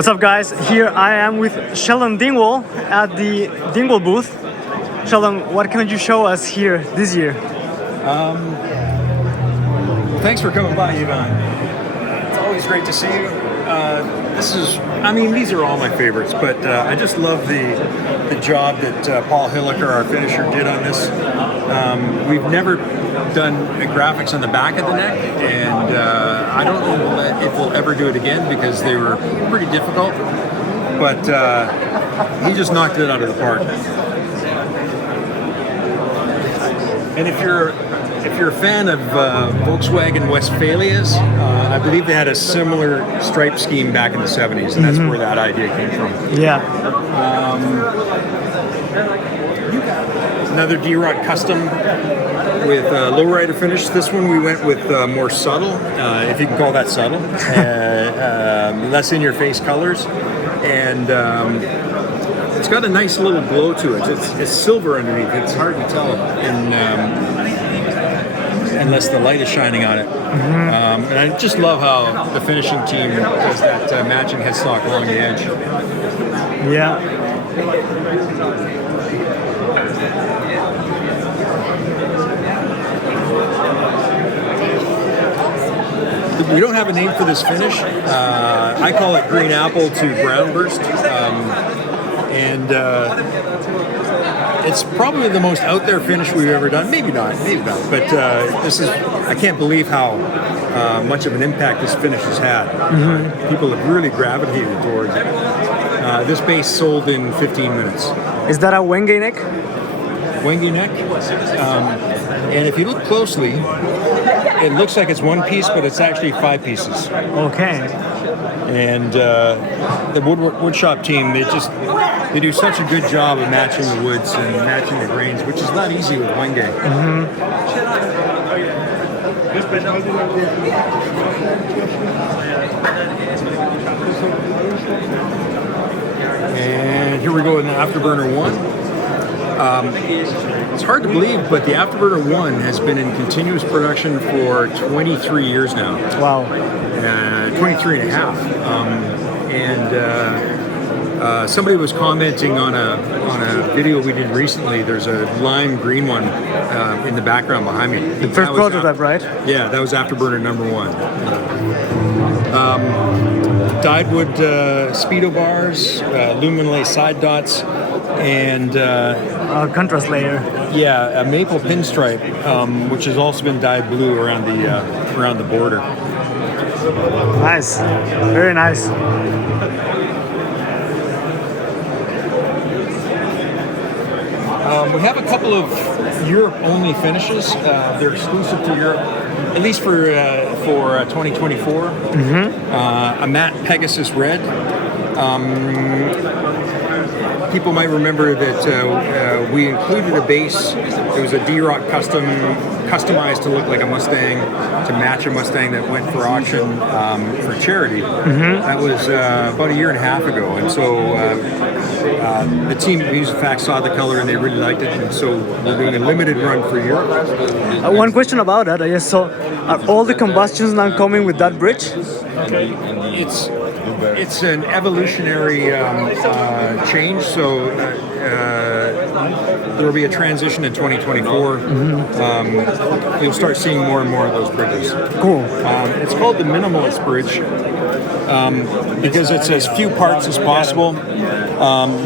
What's up, guys? Here I am with Sheldon Dingwall at the Dingwall booth. Sheldon, what can you show us here this year? Thanks for coming by, Ivan. It's always great to see you. These are all my favorites, but I just love the job that Paul Hilliker, our finisher, did on this. We've never done graphics on the back of the neck, and I don't know if we'll ever do it again because they were pretty difficult, but he just knocked it out of the park. And if you're a fan of Volkswagen Westphalias, I believe they had a similar stripe scheme back in the 70s, and that's where that idea came from. Yeah. Another D-Rock custom with lowrider finish. This one we went with more subtle, if you can call that subtle, less in-your-face colors, and it's got a nice little glow to it. It's silver underneath. It's hard to tell, unless the light is shining on it. And I just love how the finishing team does that matching headstock along the edge. Yeah. We don't have a name for this finish. I call it green apple to brown burst. It's probably the most out there finish we've ever done. Maybe not. But I can't believe how much of an impact this finish has had. People have really gravitated towards it. This bass sold in 15 minutes. Is that a Wenge neck? Wenge neck. And if you look closely, it looks like it's one piece, but it's actually 5 pieces. Okay. And the woodshop team, they do such a good job of matching the woods and matching the grains, which is not easy with Wenge. And here we go with an Afterburner 1. It's hard to believe, but the Afterburner 1 has been in continuous production for 23 years now. Wow. 23 and a half. Somebody was commenting on a video we did recently. There's a lime green one in the background behind me. The first prototype, right? Yeah, that was Afterburner number 1. Dyed wood speedo bars, luminolay side dots, and contrast layer. Yeah, a maple pinstripe, which has also been dyed blue around the border. Nice, very nice. We have a couple of Europe-only finishes. They're exclusive to Europe, at least for 2024. A matte Pegasus red. People might remember that we included a bass. It was a D-Rock customized to look like a Mustang, to match a Mustang that went for auction for charity. That was about a year and a half ago, and so the team at Music Facts saw the color and they really liked it, and so we're doing a limited run for Europe. One question about that, I just saw, are all the combustions now coming with that bridge? It's an evolutionary change, so there will be a transition in 2024. You'll start seeing more and more of those bridges. Cool. It's called the minimalist bridge because it's as few parts as possible.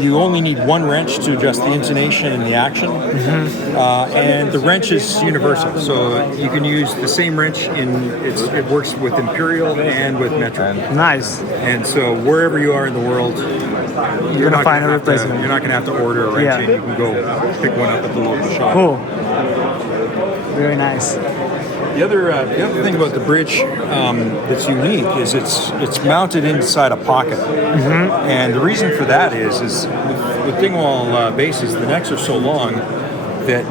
You only need one wrench to adjust the intonation and the action, and the wrench is universal, so you can use the same wrench it works with Imperial and with Metro. Nice. And so wherever you are in the world, you're not find a replacement. You're not going to have to order a wrench. Yeah. You can go pick one up at the local shop. Cool. Very nice. The other thing about the bridge that's unique is it's mounted inside a pocket, and the reason for that is with Dingwall basses, the necks are so long that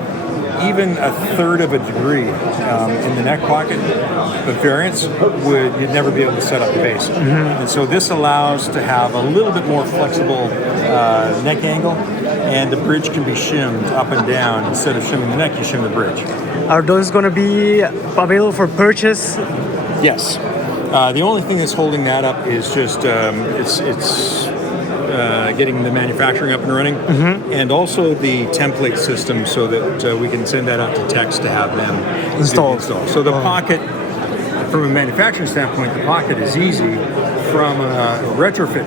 even a third of a degree in the neck pocket of variance you'd never be able to set up the bass. And so this allows to have a little bit more flexible neck angle, and the bridge can be shimmed up and down. Instead of shimming the neck, you shim the bridge. Are those going to be available for purchase? Yes. The only thing that's holding that up is just it's getting the manufacturing up and running, and also the template system, so that we can send that out to techs to have them installed. So the pocket, from a manufacturing standpoint, the pocket is easy. From a retrofit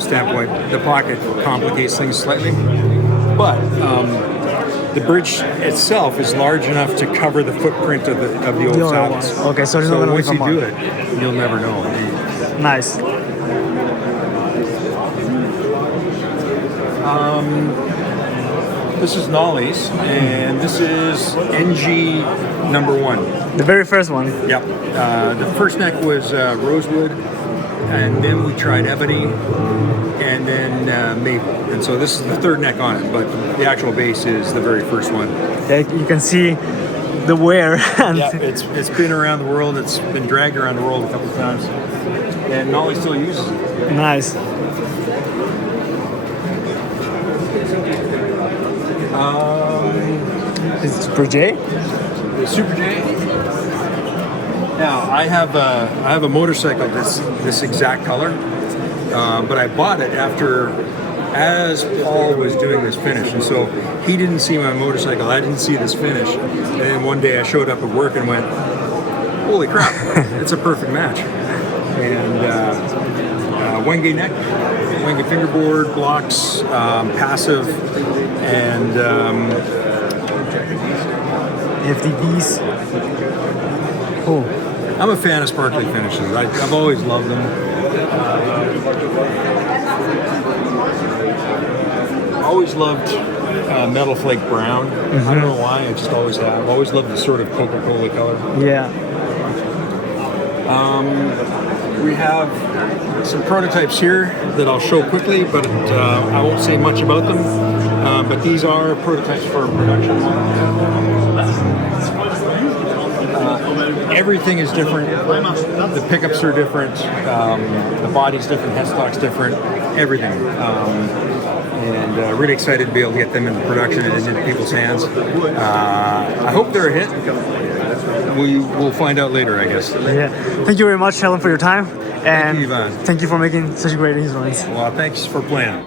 standpoint, the pocket complicates things slightly, but the bridge itself is large enough to cover the footprint of the old saddles. Okay, so once you do it, you'll never know. Nice. This is Nolly's, and this is NG #1. The very first one. Yep. The first neck was rosewood, and then we tried ebony, and then maple. And so this is the third neck on it, but the actual bass is the very first one. Yeah, you can see the wear. Yeah, it's been around the world. It's been dragged around the world a couple of times, and Nolly still uses it. Nice. Is it Super J? The Super J. Now I have a motorcycle this exact color, but I bought it as Paul was doing this finish, and so he didn't see my motorcycle. I didn't see this finish, and then one day I showed up at work and went, "Holy crap! It's a perfect match." And Wenge neck, Wenge fingerboard, blocks, passive, and FDBs. Cool. I'm a fan of sparkly finishes. I've always loved them. Always loved metal flake brown. I don't know why. I just always have. Always loved the sort of Coca-Cola color. Yeah. We have some prototypes here that I'll show quickly, but I won't say much about them. But these are prototypes for production. Everything is different. The pickups are different. The body's different. Headstock's different. Everything. And really excited to be able to get them into production and into people's hands. I hope they're a hit. We will find out later, I guess. Yeah. Thank you very much, Helen, for your time. And thank you, Ivan. Thank you for making such great instruments. Well, thanks for playing.